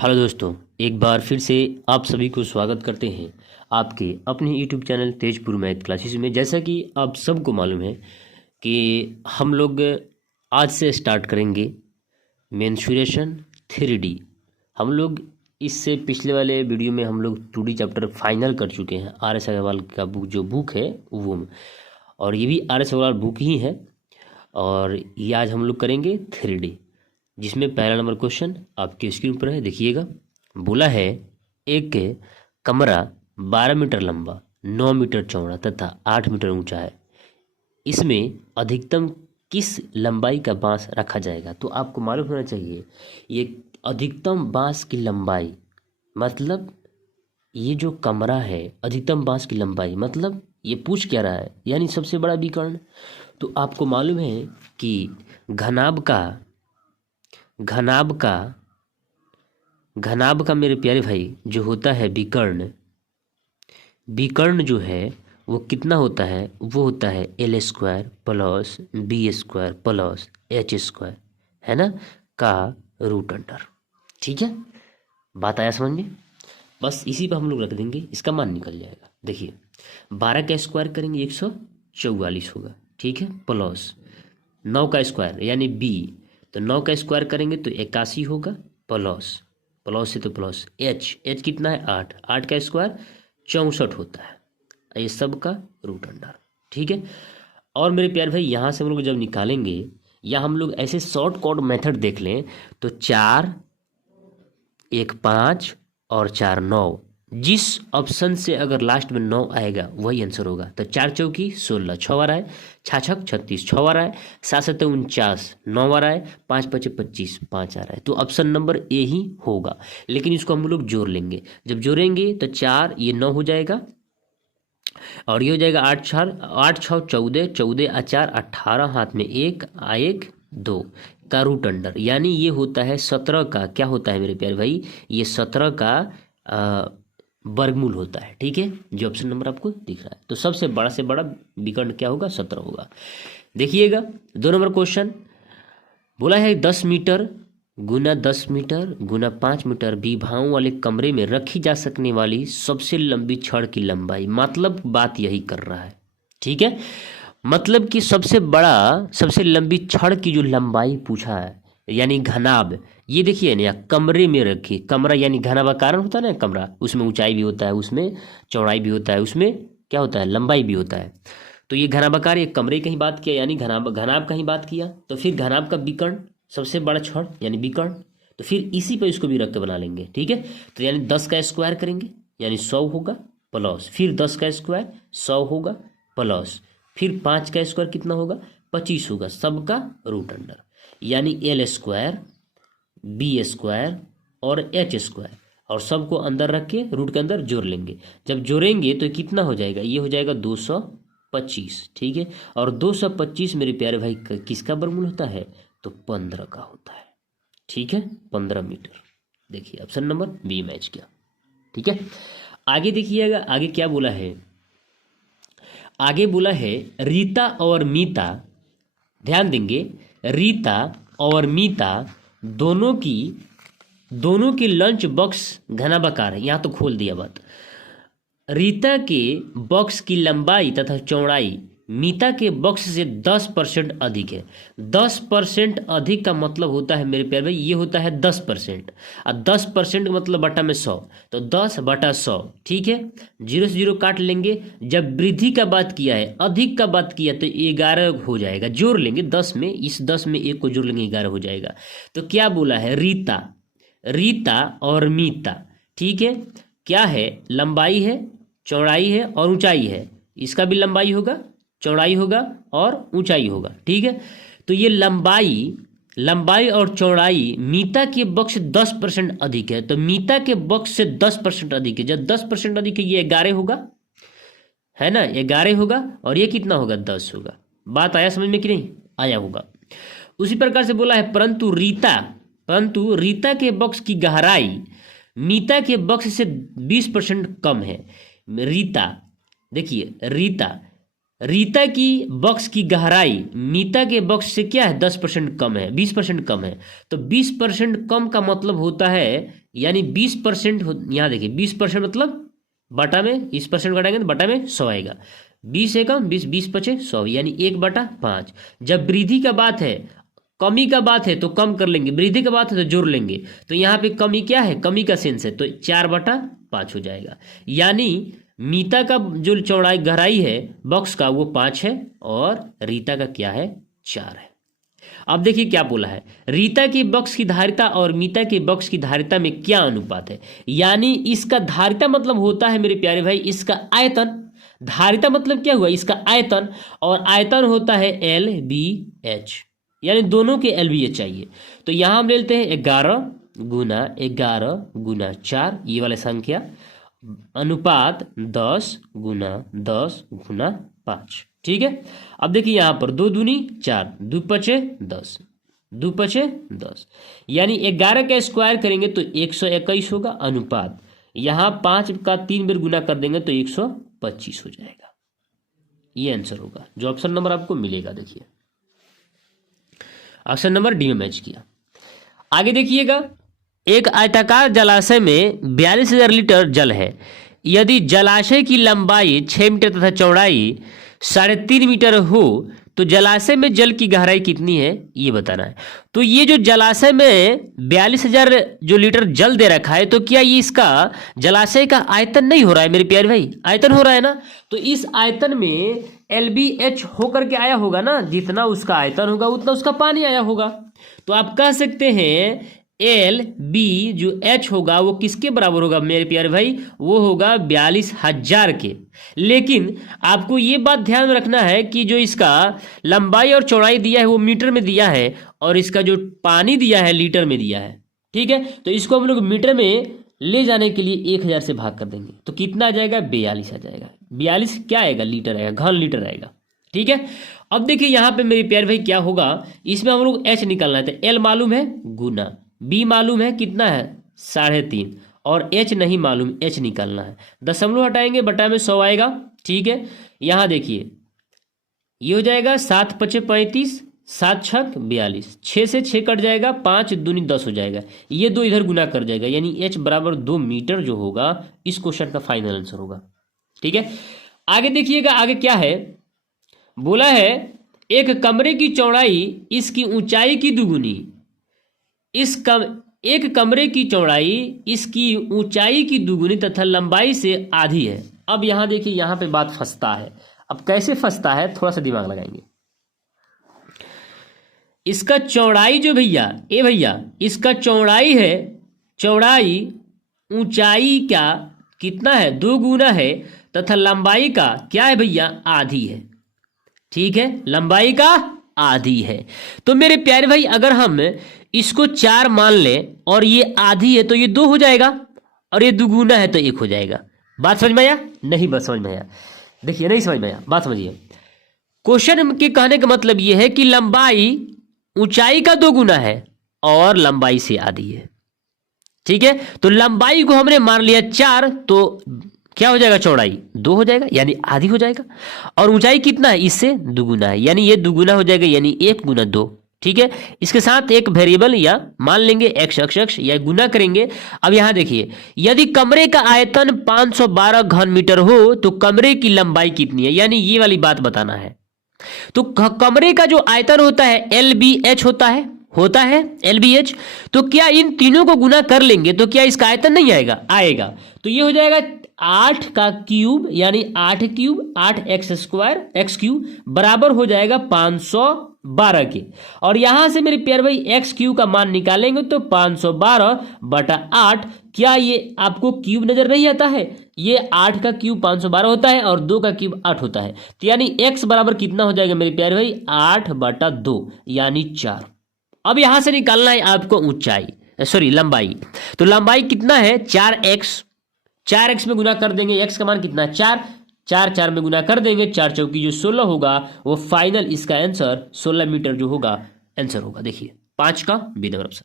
Hello दोस्तों, एक बार फिर से आप सभी को स्वागत करते हैं आपके अपने YouTube channel Tezpur math classes में। जैसा कि आप सबको मालूम है कि हम लोग आज से स्टार्ट करेंगे मेंस्ट्रुएशन 3D। हम लोग इससे पिछले वाले वीडियो में हम लोग 2D चैप्टर फाइनल कर चुके हैं। आर एस अग्रवाल का बुक है वो में, और ये भी आर एस अग्रवाल बुक ही है। और ये आज हम लोग करेंगे 3D, जिसमें पहला नंबर क्वेश्चन आपके स्क्रीन पर है, देखिएगा। बोला है एक कमरा 12 मीटर लंबा, 9 मीटर चौड़ा तथा 8 मीटर ऊंचा है। इसमें अधिकतम किस लंबाई का बांस रखा जाएगा? तो आपको मालूम होना चाहिए ये अधिकतम बांस की लंबाई मतलब ये जो कमरा है, अधिकतम बांस की लंबाई मतलब ये पूछ क्या रहा है, यानी सबसे बड़ा विकर्ण। तो आपको मालूम है कि घनाभ का घनाभ का घनाभ का मेरे प्यारे भाई जो होता है विकर्ण, विकर्ण जो है वो कितना होता है? वो होता है L square plus B square plus H square, है ना, का रूट अंडर। ठीक है, बात आया समझ में? बस इसी पर हम लोग रख देंगे, इसका मान निकल जाएगा। देखिए 12 का स्क्वायर करेंगे 144 होगा, ठीक है, प्लस 9 का स्क्वायर यानी बी, तो 9 का स्क्वायर करेंगे तो 81 होगा, प्लस प्लस से तो प्लस एच कितना है 8, 8 का स्क्वायर 64 होता है, ये सब का रूट अंडर। ठीक है, और मेरे प्यारे भाई यहाँ से हम लोग जब निकालेंगे या हम लोग ऐसे शॉर्ट कट मेथड देख लें तो 4 1 5 और 4 9, जिस ऑप्शन से अगर लास्ट में 9 आएगा वही आंसर होगा। तो 4 चौकी 16, 6 बार आए, 6 छक 36, 6 बार आए, 7 7 49, 9 बार आए, 5 5 25, 5 आ रहा है, तो ऑप्शन नंबर ए ही होगा। लेकिन इसको हम लोग जोड़ लेंगे, जब जोड़ेंगे तो 4 ये 9 हो जाएगा, और ये हो जाएगा 8 6 14, 14 आ 4 18, हाथ में 1 आ 1 2 का रूट अंडर, यानी ये होता है 17 का, क्या होता है मेरे प्यारे भाई, ये 17 का वर्गमूल होता है। ठीक है, जो ऑप्शन नंबर आपको दिख रहा है, तो सबसे बड़ा से बड़ा विकर्ण क्या होगा? 17 होगा। देखिएगा 2 नंबर क्वेश्चन बोला है 10 मीटर गुना 10 मीटर गुना 5 मीटर विभागों वाले कमरे में रखी जा सकने वाली सबसे लंबी छड़ की लंबाई। मतलब बात यही कर रहा है, ठीक है, मतलब कि सबसे लंबी छड़ की जो लंबाई पूछा है, यानी घनाभ। ये देखिए ना, कमरे में रखी, कमरा यानी घनाभाकार होता है ना कमरा, उसमें ऊंचाई भी होता है, उसमें चौड़ाई भी होता है, उसमें क्या होता है, लंबाई भी होता है। तो ये घनाभाकार, ये कमरे की ही बात किया यानी घनाभ का ही बात किया, तो फिर घनाभ का विकर्ण सबसे बड़ा छड़ यानी विकर्ण, तो फिर इसी पर इसको भी रख के बना लेंगे। ठीक है, तो यानी 10 का स्क्वायर करेंगे यानी 100 होगा, प्लस फिर 10 का स्क्वायर 100 होगा, प्लस फिर 5 का स्क्वायर कितना होगा? 25 होगा, सबका रूट अंडर, यानी L स्क्वायर बी स्क्वायर और एच स्क्वायर, और सबको अंदर रख के रूट के अंदर जोड़ लेंगे। जब जोड़ेंगे तो कितना हो जाएगा? ये हो जाएगा 225। ठीक है, और 225 मेरे प्यारे भाई किसका वर्गमूल होता है? तो 15 का होता है। ठीक है, 15 मीटर। देखिए ऑप्शन नंबर बी मैच किया। ठीक है, आगे देखिएगा, आगे क्या बोला है? आगे बोला है रीता और मीता, ध्यान देंगे, रीता और मीता दोनों की लंच बॉक्स घनाभाकार है। यहां तो खोल दिया बात। रीता के बॉक्स की लंबाई तथा चौड़ाई मीता के बॉक्स से 10% अधिक है। 10% अधिक का मतलब होता है मेरे प्यारे भाई, ये होता है 10%, और 10% का मतलब बटा में 100, तो 10/100। ठीक है, 0 से 0 काट लेंगे। जब वृद्धि का बात किया है, अधिक का बात किया, तो 11 हो जाएगा, जोड़ लेंगे 10 में, इस 10 में 1 को जोड़ लेंगे 11 हो जाएगा। तो क्या बोला है? रीता और मीता, ठीक है, क्या है? लंबाई है, चौड़ाई है और ऊंचाई है। इसका भी लंबाई होगा, चौड़ाई होगा और ऊंचाई होगा। ठीक है, तो ये लंबाई और चौड़ाई मीता के बॉक्स से 10% अधिक है, तो मीता के बॉक्स से 10% अधिक है। जब 10% अधिक है, ये 11 होगा, है ना, 11 होगा, और ये कितना होगा? 10 होगा। बात आया समझ में कि नहीं? आया होगा। उसी प्रकार से बोला है परंतु रीता के बॉक्स की गहराई मीता के बॉक्स से 20% कम है। रीता, देखिए रीता रीता की बॉक्स की गहराई मीता के बॉक्स से क्या है 10% कम है, 20% कम है। तो 20% कम का मतलब होता है, यानी 20% यहाँ देखिए 20% मतलब बटा में इस परसेंट घटाएंगे तो बटा में 100 आएगा। 20 है कम, 20 बचे 100, यानी 1/5। जब वृद्धि का बात है, कमी का बात है तो कम कर लेंगे, वृद्धि का बात है तो जोड़ लेंगे। तो यहाँ पे कमी क्या है, कमी का सेंस है, तो 4/5 हो जाएगा। यानी मीता का जो चौड़ाई गहराई है बॉक्स का वो 5 है और रीता का क्या है 4 है। अब देखिए क्या बोला है, रीता की बॉक्स की धारिता और मीता की बॉक्स की धारिता में क्या अनुपात है। यानी इसका धारिता मतलब होता है मेरे प्यारे भाई इसका आयतन, धारिता मतलब क्या हुआ इसका आयतन, और आयतन होता है LBH, यानी दोनों के LBH चाहिए। तो यहां हम ले लेते हैं 11 गुना 4 ये वाला संख्या, अनुपात 10 गुना 10 गुना 5। ठीक है, अब देखिए यहां पर 2 दूनी 4, 2 पचे 10, 2 पचे 10, यानी 11 का स्क्वायर करेंगे तो 121 होगा। अनुपात यहां 5 का 3 बार गुना कर देंगे तो 125 हो जाएगा। ये आंसर होगा जो ऑप्शन नंबर आपको मिलेगा। देखिए ऑप्शन नंबर डी में मैच किया। आगे देखिएगा, एक आयताकार जलाशय में 42,000 लीटर जल है। यदि जलाशय की लंबाई 6 मीटर तथा चौड़ाई 3.5 मीटर हो तो जलाशय में जल की गहराई कितनी है ये बताना है। तो ये जो जलाशय में 42,000 जो लीटर जल दे रखा है, तो क्या ये इसका जलाशय का आयतन नहीं हो रहा है मेरे प्यारे भाई, आयतन हो रहा है ना। तो इस आयतन में LBH होकर के आया होगा ना, जितना उसका आयतन होगा उतना उसका पानी आया होगा। तो आप कह सकते हैं LB जो H होगा वो किसके बराबर होगा मेरे प्यारे भाई, वो होगा 42,000 के। लेकिन आपको ये बात ध्यान में रखना है कि जो इसका लंबाई और चौड़ाई दिया है वो मीटर में दिया है और इसका जो पानी दिया है लीटर में दिया है। ठीक है, तो इसको हम लोग मीटर में ले जाने के लिए 1000 से भाग कर देंगे तो कितना आ जाएगा 42 आ जाएगा। 42 क्या आएगा लीटर आएगा, घन लीटर आएगा। ठीक है, अब देखिए यहाँ पे मेरे प्यारे भाई क्या होगा, इसमें हम लोग H निकालना है तो L मालूम है गुना, B मालूम है कितना है 3.5 और H नहीं मालूम, H निकालना है। दशमलव हटाएंगे बटा में 100 आएगा। ठीक है, यहाँ देखिए ये हो जाएगा 7 पचे 35, 7 छक 42, 6 से 6 कट जाएगा, 5 दूनी 10 हो जाएगा, ये 2 इधर गुना कर जाएगा, यानी H बराबर 2 मीटर जो होगा इस क्वेश्चन का फाइनल आंसर होगा। ठीक है, आगे देखिएगा आगे क्या है, बोला है एक कमरे की चौड़ाई इसकी ऊंचाई की दुगुनी, एक कमरे की चौड़ाई इसकी ऊंचाई की दुगुनी तथा लंबाई से आधी है। अब यहां देखिए यहां पे बात फंसता है। अब कैसे फंसता है थोड़ा सा दिमाग लगाएंगे। इसका चौड़ाई जो भैया इसका चौड़ाई है, चौड़ाई ऊंचाई का कितना है 2 गुना है तथा लंबाई का क्या है भैया आधी है। ठीक है, लंबाई का आधी है। तो मेरे प्यारे भाई अगर हम इसको 4 मान लें और ये आधी है तो ये 2 हो जाएगा और ये 2 गुना है तो 1 हो जाएगा। बात समझ में आया? नहीं बात समझ में आया? देखिए नहीं समझ में आया, बात समझिए। क्वेश्चन के कहने का मतलब ये है कि लंबाई ऊंचाई का 2 गुना है और लंबाई से आधी है। ठीक है, तो लंबाई को हमने मान लिया 4 तो क्या हो जाएगा चौड़ाई 2 हो जाएगा यानी आधी हो जाएगा, और ऊंचाई कितना है इससे 2 गुना है यानी ये 2 गुना हो जाएगा यानी 1 गुना 2। ठीक है, इसके साथ एक वेरिएबल या मान लेंगे x या गुना करेंगे। अब यहां देखिए यदि कमरे का आयतन 512 घन मीटर हो तो कमरे की लंबाई कितनी है, यानी ये वाली बात बताना है। तो कमरे का जो आयतन होता है LBH होता है LBH, तो क्या इन तीनों को गुना कर लेंगे तो क्या इसका आयतन नहीं आएगा। तो ये हो जाएगा 8 का क्यूब यानी 8 क्यूब 8x क्यूब बराबर हो जाएगा 512 के। और यहां से मेरे प्यारे भाई x क्यूब का मान निकालेंगे तो 512/8। क्या ये आपको क्यूब नजर नहीं आता है? ये 8 का क्यूब 512 होता है और 2 का क्यूब 8 होता है। तो यानी x बराबर कितना हो जाएगा मेरे प्यारे भाई 8/2 यानी 4। अब यहां से निकालना है आपको लंबाई। तो लंबाई कितना है 4x में गुना कर देंगे, x का मान कितना है 4 में गुना कर देंगे, 4 चौकी जो 16 होगा वो फाइनल इसका आंसर 16 मीटर जो होगा आंसर होगा। देखिए 5 का बी नंबर ऑप्शन।